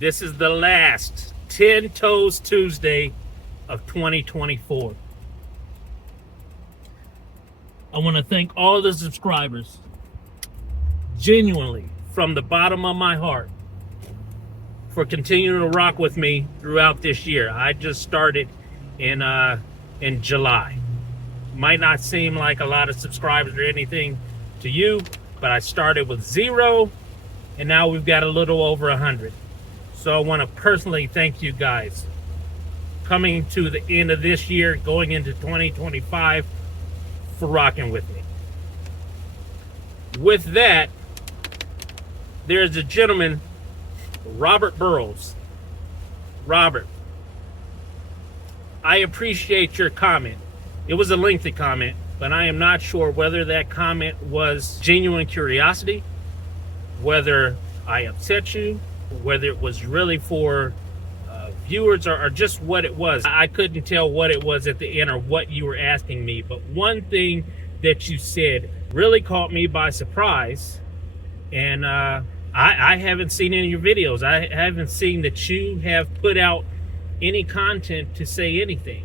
This is the last 10 Toes Tuesday of 2024. I want to thank all the subscribers, genuinely, from the bottom of my heart, for continuing to rock with me throughout this year. I just started in July. Might not seem like a lot of subscribers or anything to you, but I started with 0, and now we've got a little over 100. So I want to personally thank you guys coming to the end of this year, going into 2025, for rocking with me. With that, there's a gentleman, Robert Boroughs. Robert, I appreciate your comment. It was a lengthy comment, but I am not sure whether that comment was genuine curiosity, whether I upset you, whether it was really for viewers or just what it was. I couldn't tell what it was at the end or what you were asking me, but one thing that you said really caught me by surprise, and I haven't seen any of your videos. I haven't seen that you have put out any content to say anything.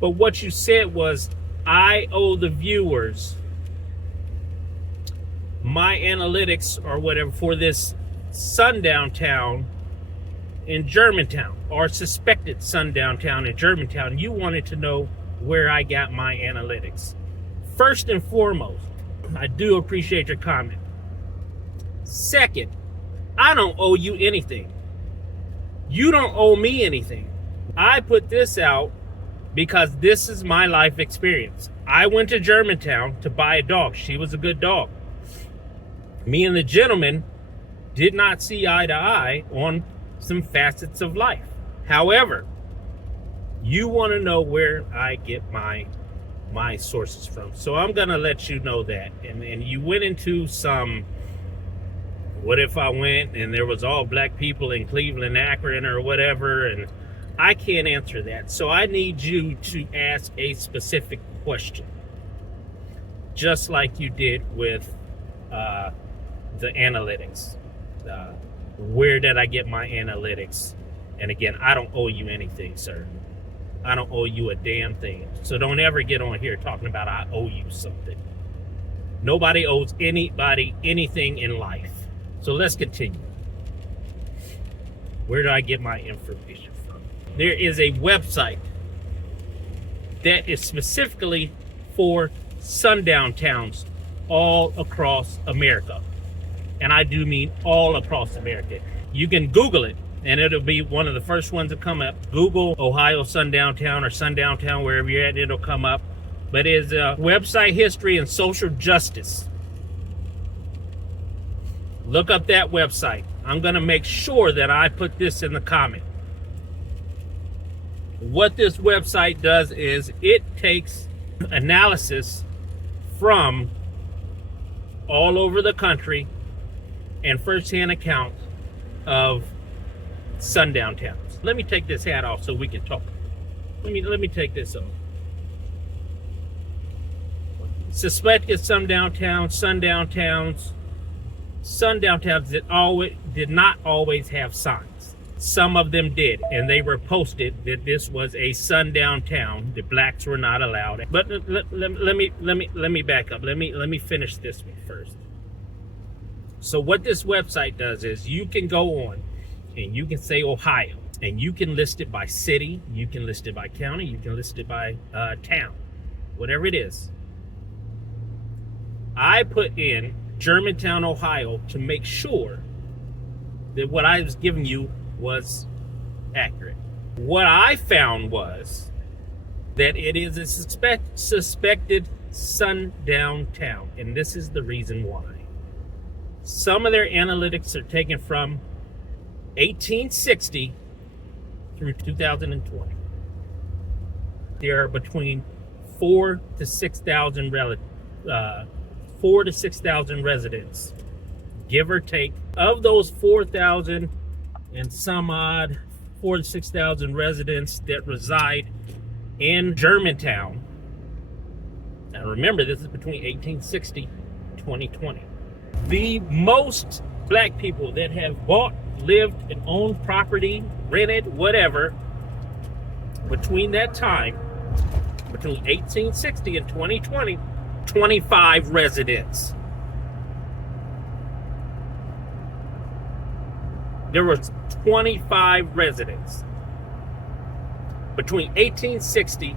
But what you said was, I owe the viewers my analytics or whatever for this Sundown Town in Germantown, or suspected Sundown Town in Germantown. You wanted to know where I got my analytics. First and foremost, I do appreciate your comment. Second, I don't owe you anything. You don't owe me anything. I put this out because this is my life experience. I went to Germantown to buy a dog. She was a good dog. Me and the gentleman did not see eye to eye on some facets of life. However, you want to know where I get my sources from. So I'm going to let you know that. And you went into some, what if I went and there was all black people in Cleveland, Akron, or whatever, and I can't answer that. So I need you to ask a specific question, just like you did with the analytics. Where did I get my analytics? And again, I don't owe you anything, sir. I don't owe you a damn thing. So don't ever get on here talking about I owe you something. Nobody owes anybody anything in life. So let's continue. Where do I get my information from? There is a website that is specifically for sundown towns all across America. And I do mean all across America. You can Google it, and it'll be one of the first ones to come up. Google Ohio Sundown Town or Sundown Town, wherever you're at, it'll come up. But it's website history and social justice. Look up that website. I'm going to make sure that I put this in the comment. What this website does is it takes analysis from all over the country and first-hand accounts of sundown towns. Let me take this hat off so we can talk. Let me take this off. Suspected sundown towns did not always have signs. Some of them did, and they were posted that this was a sundown town, that blacks were not allowed. But let me back up. Let me finish this one first. So what this website does is you can go on and you can say Ohio, and you can list it by city, you can list it by county, you can list it by town, whatever it is. I put in Germantown, Ohio, to make sure that what I was giving you was accurate. What I found was that it is a suspected sundown town, and this is the reason why. Some of their analytics are taken from 1860 through 2020. There are between 4,000 to 6,000 residents, give or take. Of those 4,000 and some odd, 4,000 to 6,000 residents that reside in Germantown. Now remember, this is between 1860 and 2020. The most black people that have bought lived and owned property, rented, whatever, between that time, between 1860 and 2020, 25 residents. There was 25 residents between 1860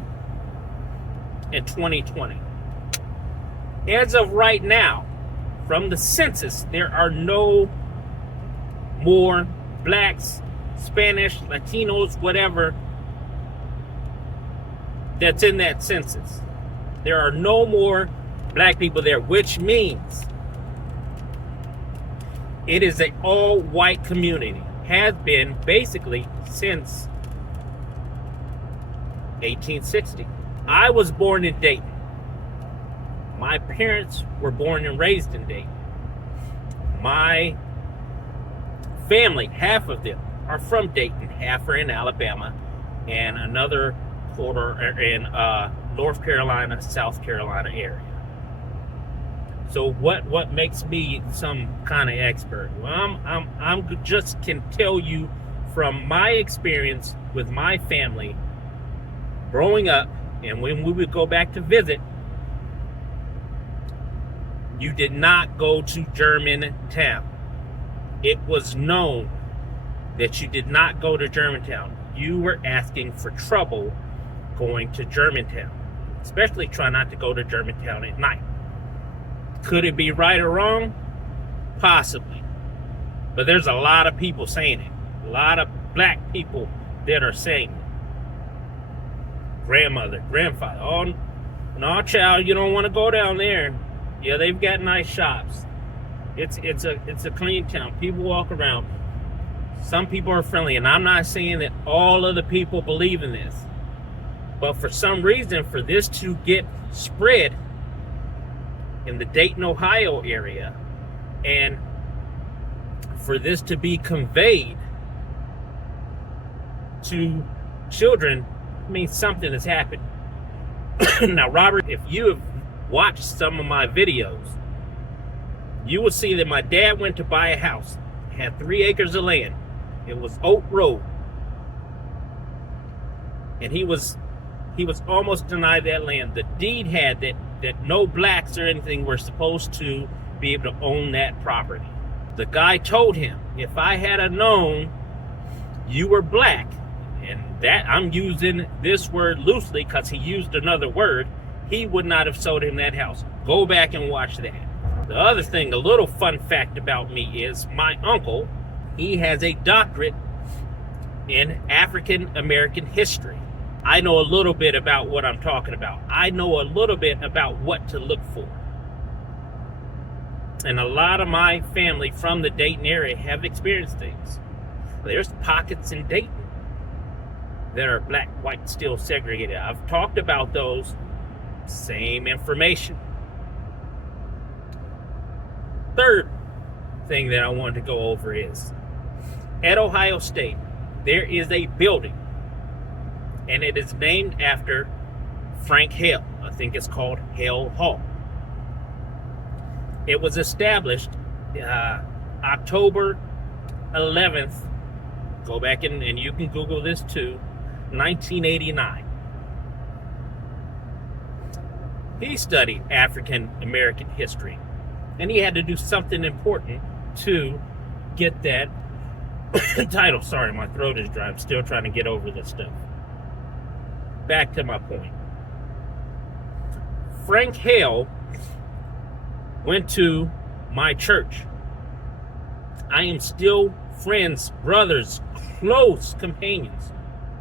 and 2020. As of right now, from the census, there are no more blacks, Spanish, Latinos, whatever, that's in that census. There are no more black people there, which means it is an all-white community. Has been basically since 1860. I was born in Dayton. My parents were born and raised in Dayton. My family, half of them, are from Dayton, half are in Alabama, and another quarter are in North Carolina, South Carolina area. So what makes me some kind of expert? Well, I'm just can tell you from my experience with my family growing up, and when we would go back to visit, you did not go to Germantown. It was known that you did not go to Germantown. You were asking for trouble going to Germantown. Especially try not to go to Germantown at night. Could it be right or wrong? Possibly. But there's a lot of people saying it. A lot of black people that are saying it. Grandmother, grandfather. Oh, no, child, you don't want to go down there. Yeah, they've got nice shops. It's a clean town. People walk around. Some people are friendly, and I'm not saying that all of the people believe in this. But for some reason, for this to get spread in the Dayton, Ohio area, and for this to be conveyed to children, means something has happened. Now, Robert, if you have watched some of my videos, you will see that my dad went to buy a house, had 3 acres of land. It was Oak Road, and he was almost denied that land. The deed had that no blacks or anything were supposed to be able to own that property. The guy told him, if I had a known you were black, and that I'm using this word loosely because he used another word, he would not have sold him that house. Go back and watch that. The other thing, a little fun fact about me is my uncle, he has a doctorate in African American history. I know a little bit about what I'm talking about. I know a little bit about what to look for. And a lot of my family from the Dayton area have experienced things. There's pockets in Dayton that are black, white, still segregated. I've talked about those. Same information. Third thing that I wanted to go over is, at Ohio State, there is a building, and it is named after Frank Hale. I think it's called Hale Hall. It was established October 11th. Go back and you can Google this too. 1989. He studied African American history, and he had to do something important to get that title. Sorry, my throat is dry. I'm still trying to get over this stuff. Back to my point. Frank Hale went to my church. I am still friends, brothers, close companions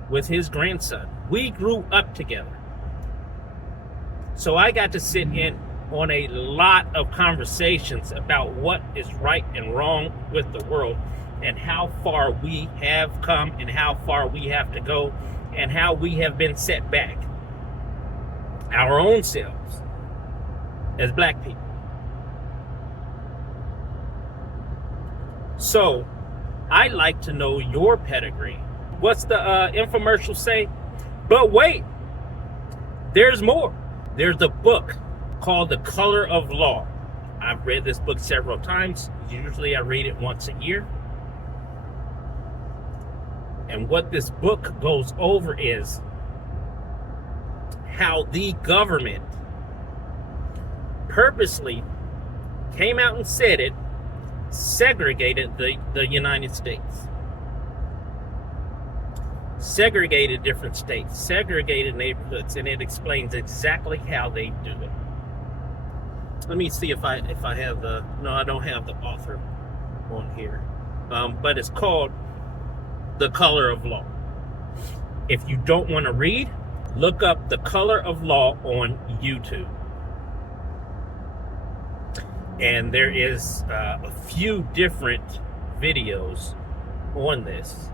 with his grandson. We grew up together. So I got to sit in on a lot of conversations about what is right and wrong with the world, and how far we have come and how far we have to go, and how we have been set back, our own selves, as black people. So I'd like to know your pedigree. What's the infomercial say? But wait, there's more. There's a book called The Color of Law. I've read this book several times. Usually I read it once a year. And what this book goes over is how the government purposely came out and said it, segregated the United States. Segregated different states, segregated neighborhoods, and it explains exactly how they do it. Let me see if I have the, no, I don't have the author on here. But it's called The Color of Law. If you don't want to read, look up The Color of Law on YouTube. And there is a few different videos on this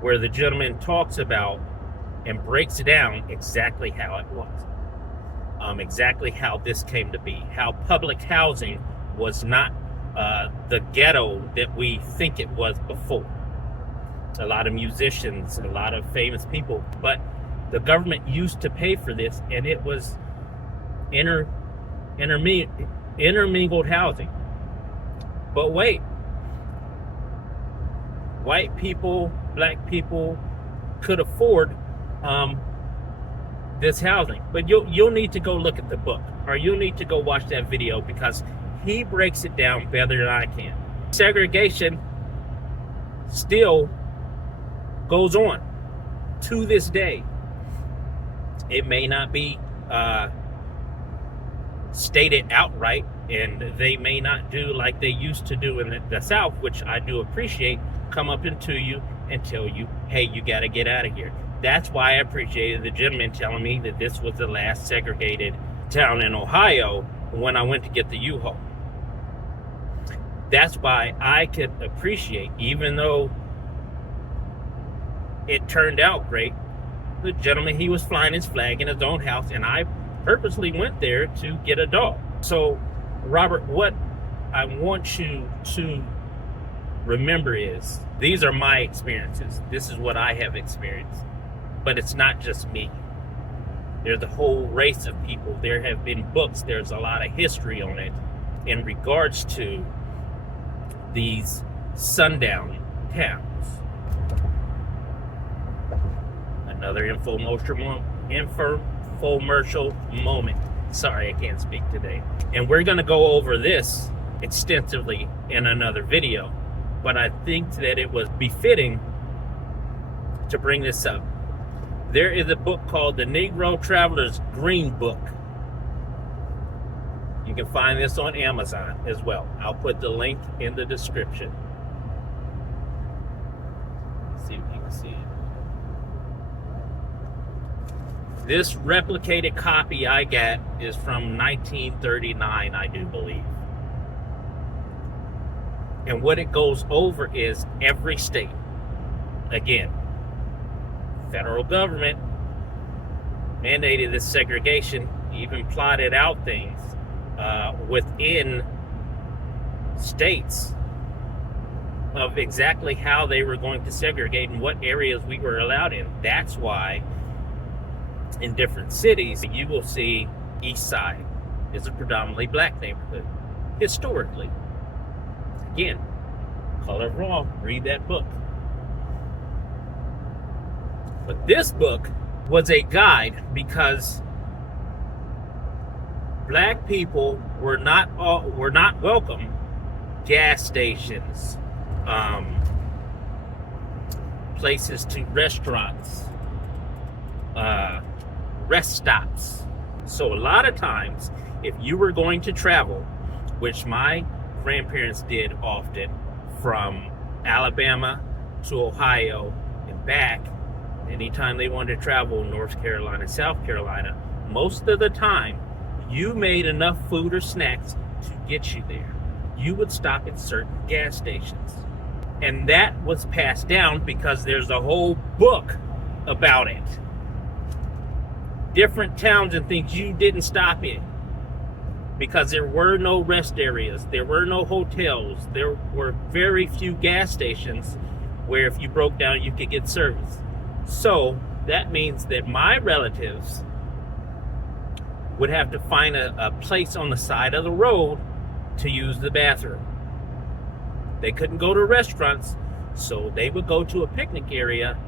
where the gentleman talks about and breaks down exactly how it was. Exactly how this came to be. How public housing was not the ghetto that we think it was before. A lot of musicians, a lot of famous people, but the government used to pay for this, and it was intermingled housing. But wait, white people, black people could afford this housing. But you'll need to go look at the book, or you'll need to go watch that video, because he breaks it down better than I can. Segregation still goes on to this day. It may not be stated outright, and they may not do like they used to do in the South, which I do appreciate, come up into you and tell you, hey, you got to get out of here. That's why I appreciated the gentleman telling me that this was the last segregated town in Ohio when I went to get the U-Haul. That's why I could appreciate, even though it turned out great, the gentleman, he was flying his flag in his own house, and I purposely went there to get a dog. So, Robert, what I want you to remember is, these are my experiences. This is what I have experienced. But it's not just me. There's a whole race of people. There have been books. There's a lot of history on it in regards to these sundown towns. Another infomercial moment. Sorry, I can't speak today. And we're going to go over this extensively in another video. But I think that it was befitting to bring this up. There is a book called The Negro Traveler's Green Book. You can find this on Amazon as well. I'll put the link in the description. Let's see if you can see it. This replicated copy I got is from 1939, I do believe. And what it goes over is every state. Again, federal government mandated this segregation, even plotted out things within states of exactly how they were going to segregate and what areas we were allowed in. That's why in different cities you will see East Side is a predominantly black neighborhood historically. Again, Color of Law, read that book. But this book was a guide because black people were not welcome. Gas stations, places to restaurants, rest stops. So a lot of times, if you were going to travel, which my grandparents did often, from Alabama to Ohio and back, anytime they wanted to travel North Carolina, South Carolina, most of the time you made enough food or snacks to get you there. You would stop at certain gas stations. And that was passed down because there's a whole book about it. Different towns and things you didn't stop in because there were no rest areas, there were no hotels, there were very few gas stations where if you broke down you could get service. So that means that my relatives would have to find a place on the side of the road to use the bathroom. They couldn't go to restaurants, So they would go to a picnic area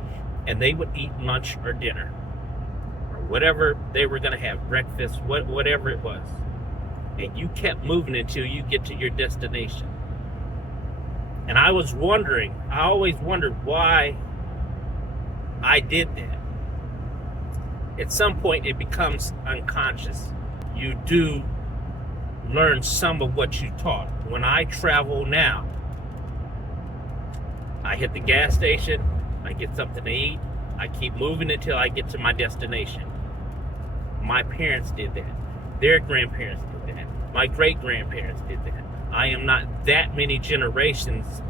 and they would eat lunch or dinner or whatever they were going to have, breakfast, whatever it was. And you kept moving until you get to your destination. And I always wondered why I did that. At some point, it becomes unconscious. You do learn some of what you taught. When I travel now, I hit the gas station, I get something to eat, I keep moving until I get to my destination. My parents did that. Their grandparents did that. My great-grandparents did that. I am not that many generations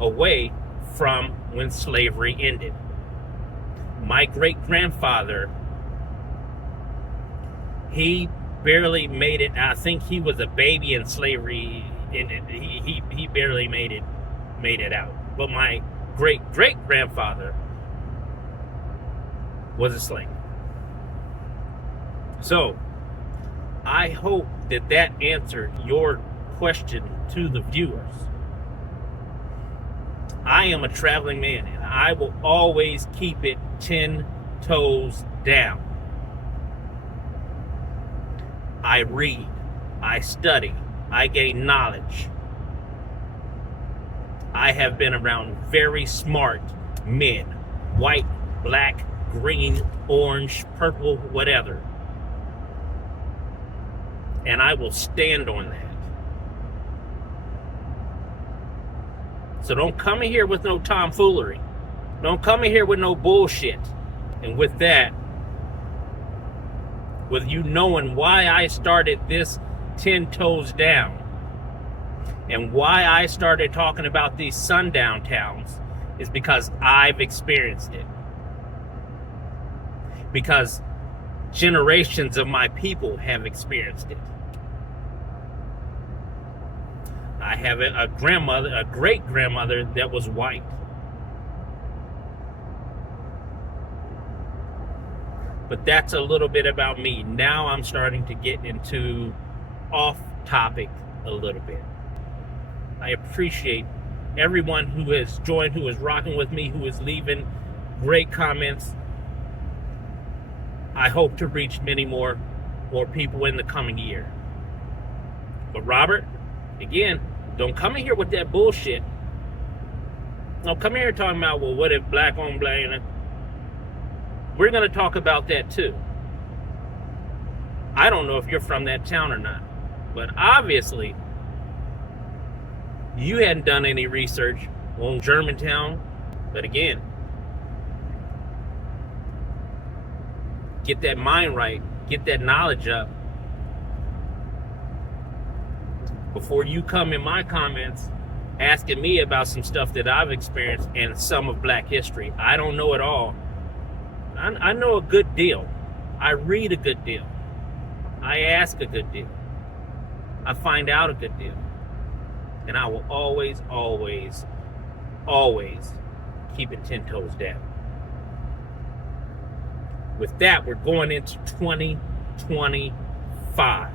away from when slavery ended. My great-grandfather, he barely made it. I think he was a baby in slavery. He barely made it out. But my great-great-grandfather was a slave. So I hope that answered your question to the viewers. I am a traveling man, and I will always keep it 10 toes down. I read, I study, I gain knowledge. I have been around very smart men, white, black, green, orange, purple, whatever. And I will stand on that. So don't come in here with no tomfoolery. Don't come in here with no bullshit. And with that, with you knowing why I started this 10 toes down and why I started talking about these sundown towns is because I've experienced it. Because generations of my people have experienced it. I have a grandmother, a great-grandmother that was white. But that's a little bit about me. Now I'm starting to get into off topic a little bit. I appreciate everyone who has joined, who is rocking with me, who is leaving great comments. I hope to reach many more people in the coming year. But Robert, again, don't come in here with that bullshit. Don't come in here talking about, well, what if black on black? We're going to talk about that too. I don't know if you're from that town or not, but obviously you hadn't done any research on Germantown. But again, get that mind right, get that knowledge up before you come in my comments asking me about some stuff that I've experienced and some of black history. I don't know it all. I know a good deal. I read a good deal. I ask a good deal. I find out a good deal. And I will always, always, always keep it 10 toes down. With that, we're going into 2025.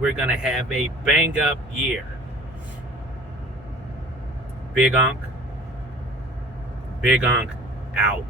We're going to have a bang-up year. Big Uncc out.